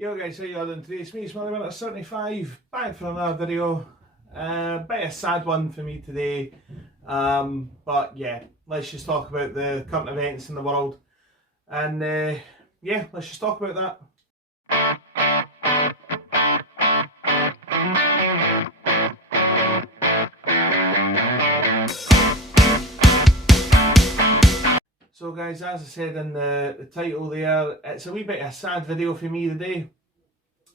Yo guys, how you all doing today? It's me, Smiley75, back for another video. Bit of a sad one for me today, but yeah, let's just talk about the current events in the world, and yeah, let's just talk about that. So guys, as I said in the title there, it's a wee bit of a sad video for me today,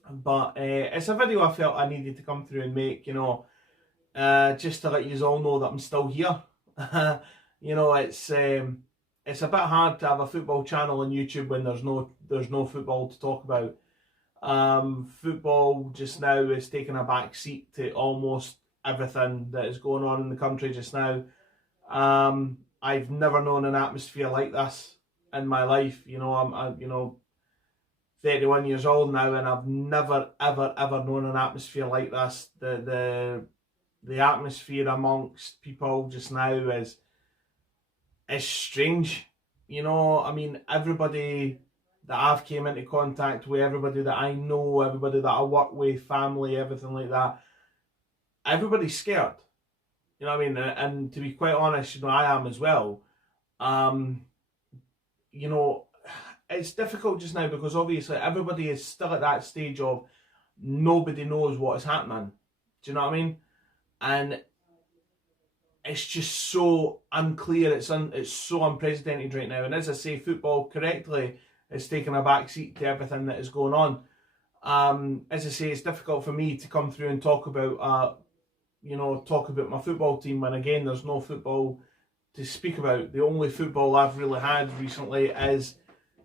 but it's a video I felt I needed to come through and make, just to let you all know that I'm still here. It's a bit hard to have a football channel on YouTube when there's no football to talk about. Football just now is taking a back seat to almost everything that is going on in the country just now. I've never known an atmosphere like this in my life. I'm 31 years old now, and I've never ever known an atmosphere like this. The atmosphere amongst people just now is strange. Everybody that I've came into contact with, everybody that I know, everybody that I work with, family, everything like that, everybody's scared. And to be quite honest, I am as well. It's difficult just now because obviously everybody is still at that stage of nobody knows what is happening. Do you know what I mean? And it's just so unclear. It's so unprecedented right now. And as I say, football correctly is taking a back seat to everything that is going on. As I say, it's difficult for me to come through and talk about my football team when, again, there's no football to speak about. The only football I've really had recently is,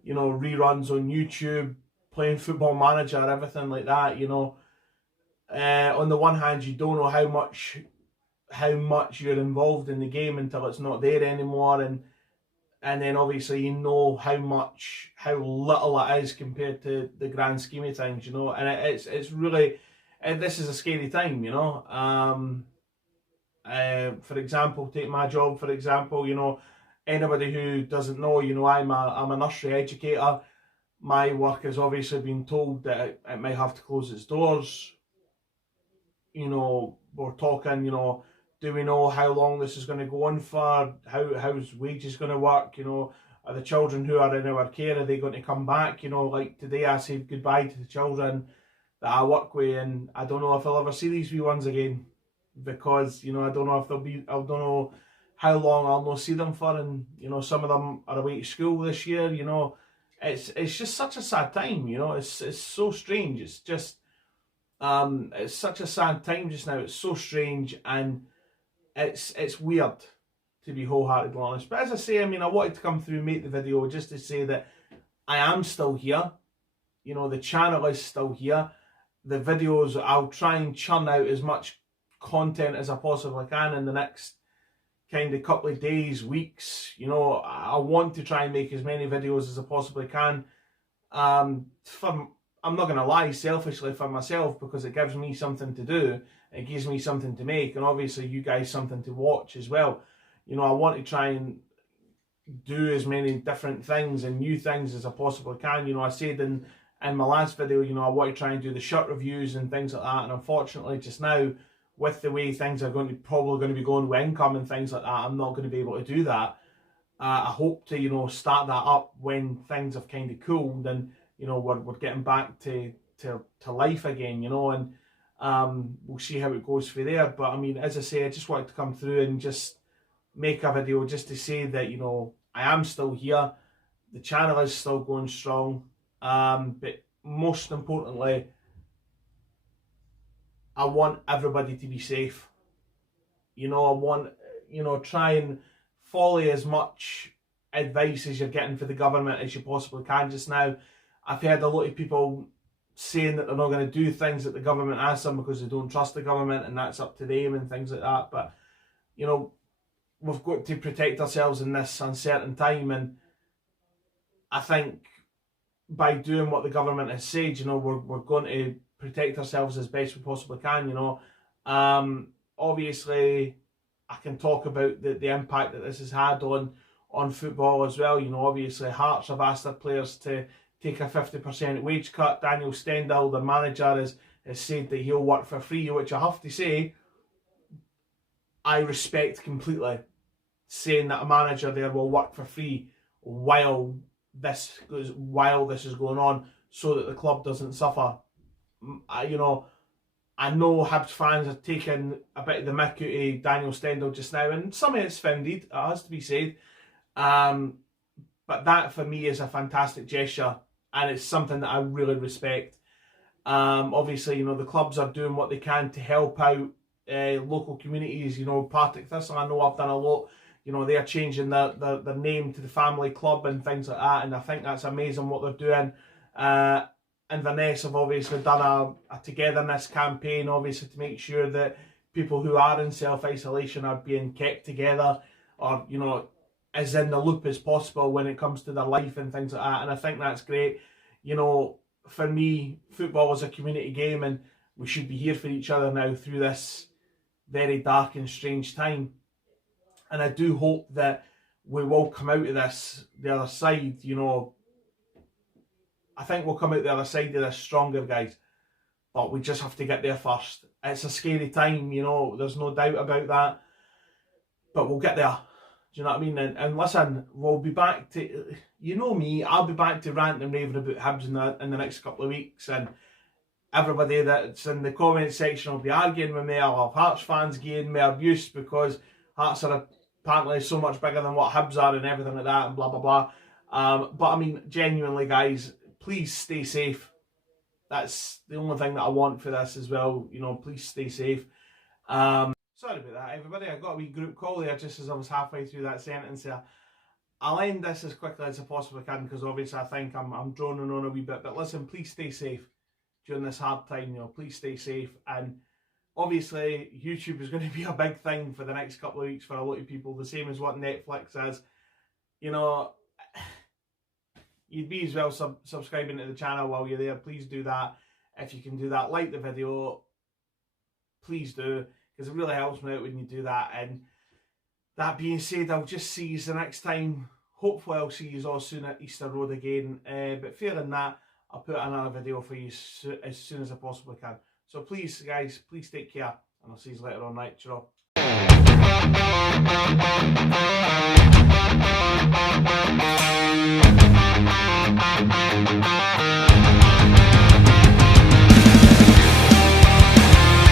reruns on YouTube, playing Football Manager, everything like that. On the one hand, you don't know how much you're involved in the game until it's not there anymore, and then obviously you know how little it is compared to the grand scheme of things, and it's really. This is a scary time, For example, take my job, for example, anybody who doesn't know, I'm a nursery educator. My work has obviously been told that it might have to close its doors. We're talking, do we know how long this is going to go on for? How's wages going to work? Are the children who are in our care, are they going to come back? Like today I said goodbye to the children that I work with, and I don't know if I'll ever see these wee ones again, because I don't know if I don't know how long I'll not see them for, and some of them are away to school this year. It's just such a sad time. It's so strange. It's just it's such a sad time just now. It's so strange, and it's weird, to be wholeheartedly honest. But as I say, I wanted to come through and make the video just to say that I am still here. The channel is still here. The videos, I'll try and churn out as much content as I possibly can in the next kind of couple of days, weeks. I want to try and make as many videos as I possibly can. I'm not going to lie, selfishly for myself, because it gives me something to do. It gives me something to make, and obviously you guys something to watch as well. I want to try and do as many different things and new things as I possibly can. I said in my last video, I want to try and do the shirt reviews and things like that, and unfortunately just now, with the way things are probably going to be going with income and things like that, I'm not going to be able to do that. I hope to, start that up when things have kind of cooled, and, we're getting back to life again, and we'll see how it goes for there. But as I say, I just wanted to come through and just make a video just to say that, I am still here. The channel is still going strong. But most importantly, I want everybody to be safe. I want, try and follow as much advice as you're getting for the government as you possibly can just now. I've heard a lot of people saying that they're not going to do things that the government asks them because they don't trust the government, and that's up to them and things like that. But, we've got to protect ourselves in this uncertain time, and I think by doing what the government has said, we're going to protect ourselves as best we possibly can. Obviously, I can talk about the impact that this has had on football as well. Obviously Hearts have asked their players to take a 50% wage cut. Daniel Stendhal, the manager, has said that he'll work for free, which I have to say, I respect completely. Saying that a manager there will work for free while this is going on, so that the club doesn't suffer. I know Hibs fans are taking a bit of the mick out of Daniel Stendhal just now, and some of it's founded, it has to be said. But that for me is a fantastic gesture, and it's something that I really respect. Obviously, the clubs are doing what they can to help out local communities. Partick Thistle, I know I've done a lot. They're changing their name to the family club and things like that, and I think that's amazing what they're doing. Inverness have obviously done a togetherness campaign, obviously, to make sure that people who are in self-isolation are being kept together, or, as in the loop as possible when it comes to their life and things like that. And I think that's great. For me, football is a community game, and we should be here for each other now through this very dark and strange time. And I do hope that we will come out of this, the other side, I think we'll come out the other side of this stronger, guys. But we just have to get there first. It's a scary time, there's no doubt about that. But we'll get there. Do you know what I mean? And listen, we'll be back to, me, I'll be back to ranting and raving about Hibs in the next couple of weeks. And everybody that's in the comment section will be arguing with me. I'll have Hearts fans giving me abuse because Hearts are apparently so much bigger than what Hibs are and everything like that and blah, blah, blah. But I mean, genuinely, guys, please stay safe. That's the only thing that I want for this as well. Please stay safe. Sorry about that, everybody. I got a wee group call there just as I was halfway through that sentence there. I'll end this as quickly as I possibly can because obviously I think I'm droning on a wee bit. But listen, please stay safe during this hard time. Please stay safe. And obviously YouTube is going to be a big thing for the next couple of weeks for a lot of people, the same as what Netflix is. You'd be as well subscribing to the channel while you're there. Please do that. If you can do that, like the video, please do, because it really helps me out when you do that. And that being said, I'll just see you the next time. Hopefully I'll see you all soon at Easter Road again. But failing that, I'll put another video for you as soon as I possibly can. So please, guys, please take care, and I'll see you later on. Right, ciao.